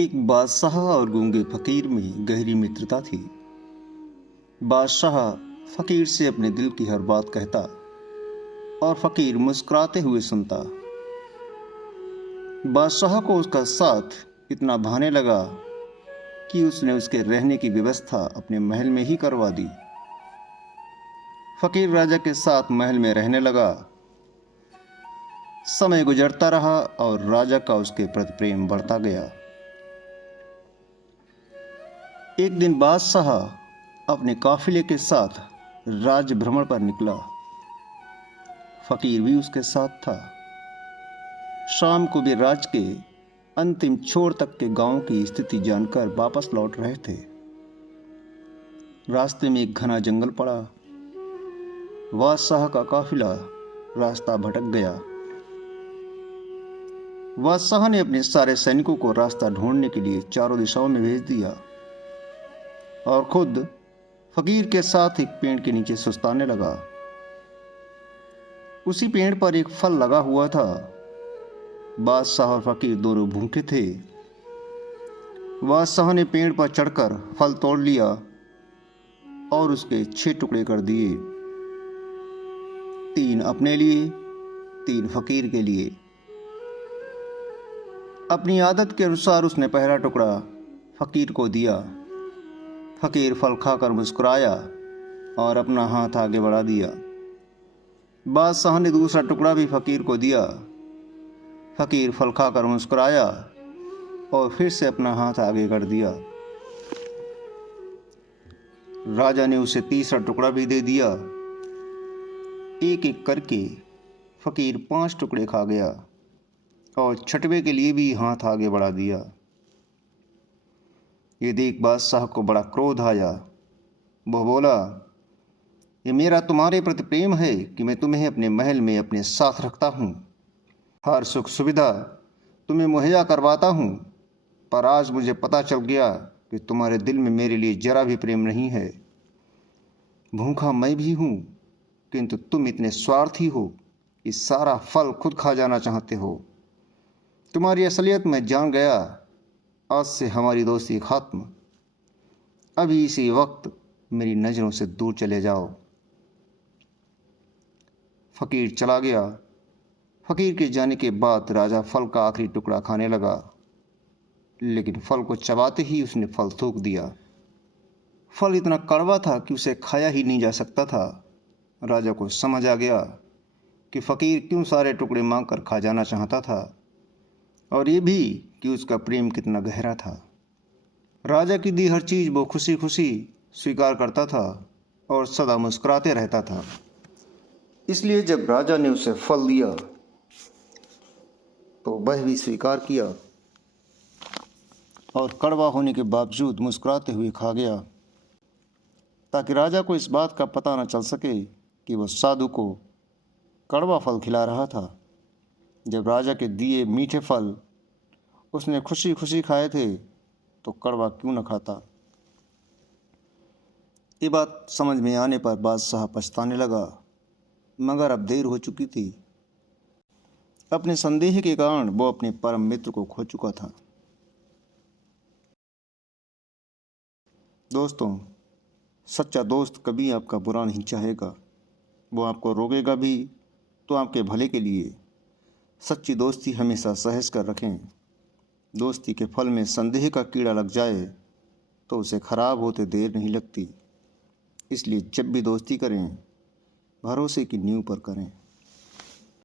एक बादशाह और गूंगे फकीर में गहरी मित्रता थी। बादशाह फकीर से अपने दिल की हर बात कहता और फकीर मुस्कुराते हुए सुनता। बादशाह को उसका साथ इतना भाने लगा कि उसने उसके रहने की व्यवस्था अपने महल में ही करवा दी। फकीर राजा के साथ महल में रहने लगा। समय गुजरता रहा और राजा का उसके प्रति प्रेम बढ़ता गया। एक दिन बादशाह अपने काफिले के साथ राज भ्रमण पर निकला। फकीर भी उसके साथ था। शाम को वे राज्य के अंतिम छोर तक के गांव की स्थिति जानकर वापस लौट रहे थे। रास्ते में एक घना जंगल पड़ा। बादशाह का काफिला रास्ता भटक गया। बादशाह ने अपने सारे सैनिकों को रास्ता ढूंढने के लिए चारों दिशाओं में भेज दिया और खुद फकीर के साथ एक पेड़ के नीचे सुस्ताने लगा। उसी पेड़ पर एक फल लगा हुआ था। बादशाह और फकीर दोनों भूखे थे। बादशाह ने पेड़ पर चढ़कर फल तोड़ लिया और उसके 6 टुकड़े कर दिए, 3 अपने लिए, 3 फकीर के लिए। अपनी आदत के अनुसार उसने पहला टुकड़ा फकीर को दिया। फकीर फल खाकर मुस्कुराया और अपना हाथ आगे बढ़ा दिया। बादशाह ने दूसरा टुकड़ा भी फकीर को दिया। फकीर फल खाकर मुस्कुराया और फिर से अपना हाथ आगे कर दिया। राजा ने उसे तीसरा टुकड़ा भी दे दिया। एक एक करके फकीर 5 टुकड़े खा गया और छठवें के लिए भी हाथ आगे बढ़ा दिया। ये देख बादशाह को बड़ा क्रोध आया। वह बोला, ये मेरा तुम्हारे प्रति प्रेम है कि मैं तुम्हें अपने महल में अपने साथ रखता हूँ, हर सुख सुविधा तुम्हें मुहैया करवाता हूँ, पर आज मुझे पता चल गया कि तुम्हारे दिल में मेरे लिए जरा भी प्रेम नहीं है। भूखा मैं भी हूँ, किंतु तुम इतने स्वार्थी हो कि सारा फल खुद खा जाना चाहते हो। तुम्हारी असलियत मैं जान गया। आज से हमारी दोस्ती खत्म। अभी इसी वक्त मेरी नज़रों से दूर चले जाओ। फकीर चला गया। फकीर के जाने के बाद राजा फल का आखिरी टुकड़ा खाने लगा, लेकिन फल को चबाते ही उसने फल थूक दिया। फल इतना कड़वा था कि उसे खाया ही नहीं जा सकता था। राजा को समझ आ गया कि फकीर क्यों सारे टुकड़े मांगकर खा जाना चाहता था, और ये भी कि उसका प्रेम कितना गहरा था। राजा की दी हर चीज़ वो खुशी खुशी स्वीकार करता था और सदा मुस्कुराते रहता था। इसलिए जब राजा ने उसे फल दिया तो वह भी स्वीकार किया और कड़वा होने के बावजूद मुस्कुराते हुए खा गया, ताकि राजा को इस बात का पता न चल सके कि वह साधु को कड़वा फल खिला रहा था। जब राजा के दिए मीठे फल उसने खुशी खुशी खाए थे तो कड़वा क्यों न खाता। ये बात समझ में आने पर बादशाह पछताने लगा, मगर अब देर हो चुकी थी। अपने संदेह के कारण वो अपने परम मित्र को खो चुका था। दोस्तों, सच्चा दोस्त कभी आपका बुरा नहीं चाहेगा। वो आपको रोकेगा भी तो आपके भले के लिए। सच्ची दोस्ती हमेशा सहज कर रखें। दोस्ती के फल में संदेह का कीड़ा लग जाए तो उसे खराब होते देर नहीं लगती। इसलिए जब भी दोस्ती करें, भरोसे की नींव पर करें।